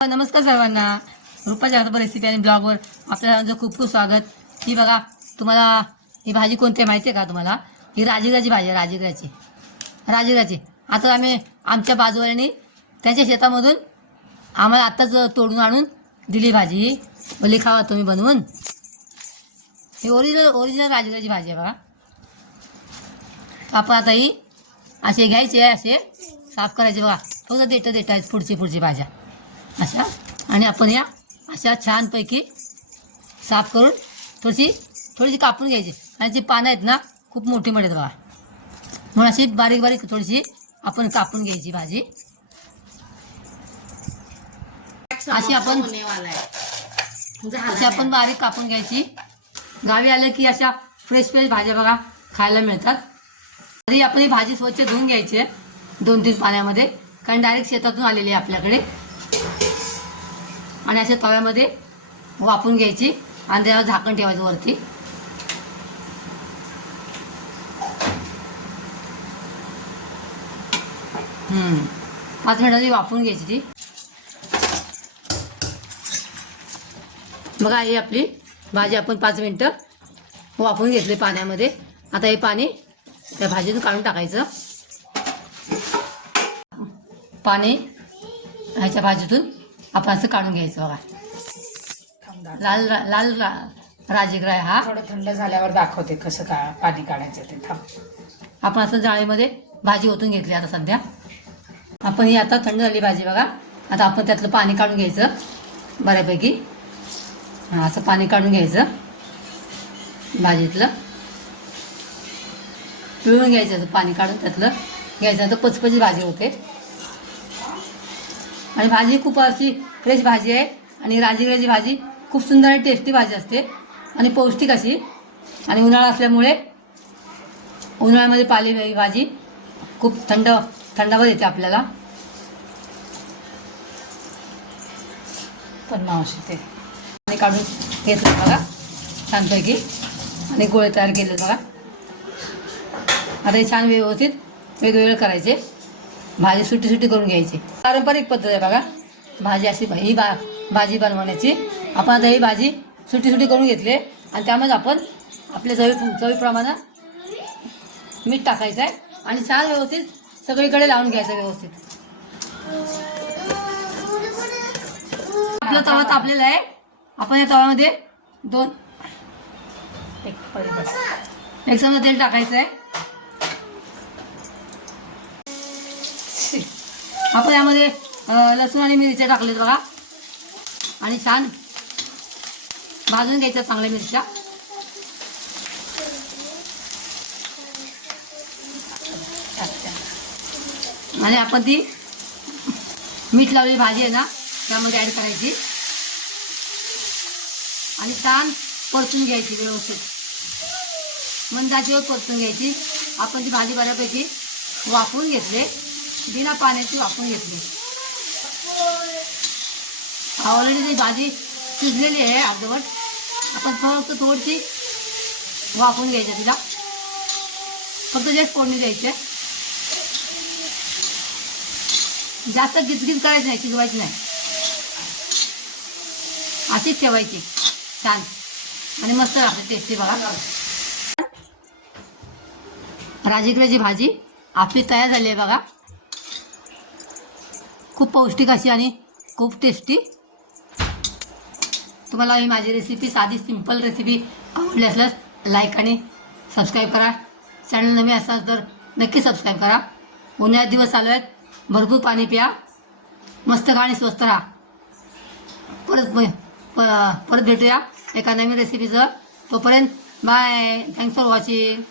नमस्कार सर्वांना. रुपाच्या हातभर रेसिपी आणि ब्लॉगवर आपल्या सर्वांचं खूप खूप स्वागत. ही बघा, तुम्हाला ही भाजी कोणती आहे माहिती आहे का तुम्हाला? ही राजगिराची भाजी आहे, राजगिराची. आता आम्ही आमच्या बाजूवाल्यांनी त्यांच्या शेतामधून आम्हाला आत्ताच तोडून आणून दिली भाजी. भली खावा तुम्ही बनवून. ही ओरिजिनल राजगिराची भाजी आहे बघा. आपण आता ही असे घ्यायचे आहे, असे साफ करायचे बघा. फक्त देठ आहेत पुढची भाज्या अशा. आणि आपण या अशा छानपैकी साफ करून थोडीशी कापून घ्यायची. आणि जी पानं आहेत ना खूप मोठी मोठी आहेत बघा, म्हणून अशी बारीक थोडीशी आपण कापून घ्यायची भाजी. अशी आपण बारीक कापून घ्यायची. गावी आले की अशा फ्रेश भाज्या बघा खायला मिळतात. तरी आपण ही भाजी स्वच्छ धुवून घ्यायची 2-3 पाण्यामध्ये, कारण डायरेक्ट शेतातून आलेली आहे आपल्याकडे. आणि अशा तव्यामध्ये वाफवून घ्यायची आणि त्यावर झाकण ठेवायचं वरती. पाच मिनिटांनी वाफवून घ्यायची ती. बघा, ही आपली भाजी आपण 5 मिनिटं वाफवून घेतली पाण्यामध्ये. आता हे पाणी त्या भाजीतून काढून टाकायचं. पाणी ह्याच्या भाजीतून आपण असं काढून घ्यायचं बघा. लाल राजगिरा आहे हा. थोडं थंड झाल्यावर दाखवते कसं पाणी काढायचं ते. आपण असं जाळीमध्ये भाजी ओतून घेतली. आता सध्या आपण ही आता थंड झाली भाजी बघा. आता आपण त्यातलं पाणी काढून घ्यायचं बऱ्यापैकी. असं पाणी काढून घ्यायचं भाजीतलं, पिळून घ्यायचं. पाणी काढून त्यातलं घ्यायचं तर पचपची भाजी होते. आणि भाजी खूप अशी फ्रेश भाजी आहे. आणि राजगिराची भाजी खूप सुंदर आणि टेस्टी भाजी असते आणि पौष्टिक अशी. आणि उन्हाळा असल्यामुळे उन्हाळ्यामध्ये पालेभाजी भाजी खूप थंडावर येते आपल्याला. पण मावशी ते आणि काढून घेतलं बघा छानपैकी. आणि गोळे तयार केले बघा. आता हे छान व्यवस्थित वेगवेगळे करायचे. भाजी सुटी करून घ्यायची. पारंपरिक पद्धत आहे बघा भाजी अशी. ही भाजी बनवण्याची. आपण आता ही भाजी सुटी करून घेतली आणि त्यामध्ये आपण आपल्या चवीप्रमाणे मीठ टाकायचं आहे आणि छान व्यवस्थित सगळीकडे लावून घ्यायचं व्यवस्थित. आपला तवा तापलेला आहे. आपण या तव्यामध्ये एक चमचा तेल टाकायचं आहे. आपण यामध्ये लसूण आणि मिरच्या टाकलेत बघा. आणि छान भाजून घ्यायच्या चांगल्या मिरच्या. आणि आपण ती मीठ लावलेली भाजी आहे ना त्यामध्ये ॲड करायची आणि छान परतून घ्यायची व्यवस्थित. मंद आचेवर परतून घ्यायची. आपण ती भाजी बऱ्यापैकी वाफवून घेतली, बिना पाण्याची वाफवून घेतली. ऑलरेडी ती भाजी शिजलेली आहे अर्धवट. आपण फक्त थोडीशी वाफवून घ्यायची तिला. फक्त जस्ट फोडणी द्यायची. जास्त गिचगिच करायची नाही, शिजवायची नाही. अशीच ठेवायची छान आणि मस्त लागते टेस्टी बघा. राजगिराची भाजी आपली तयार झाली आहे बघा. खूप पौष्टिक अशी आणि खूप टेस्टी. तुम्हाला ही माझी रेसिपी, साधी सिंपल रेसिपी आवडली असल्यास लाईक आणि सबस्क्राईब करा. चॅनल नवीन असाल तर नक्की सबस्क्राईब करा. उन्हाळ्यात दिवस चालू आहेत, भरपूर पाणी प्या, मस्त खा आणि स्वस्त राहा. परत भेटूया एका नवीन रेसिपीचं. तोपर्यंत बाय. Thanks for watching.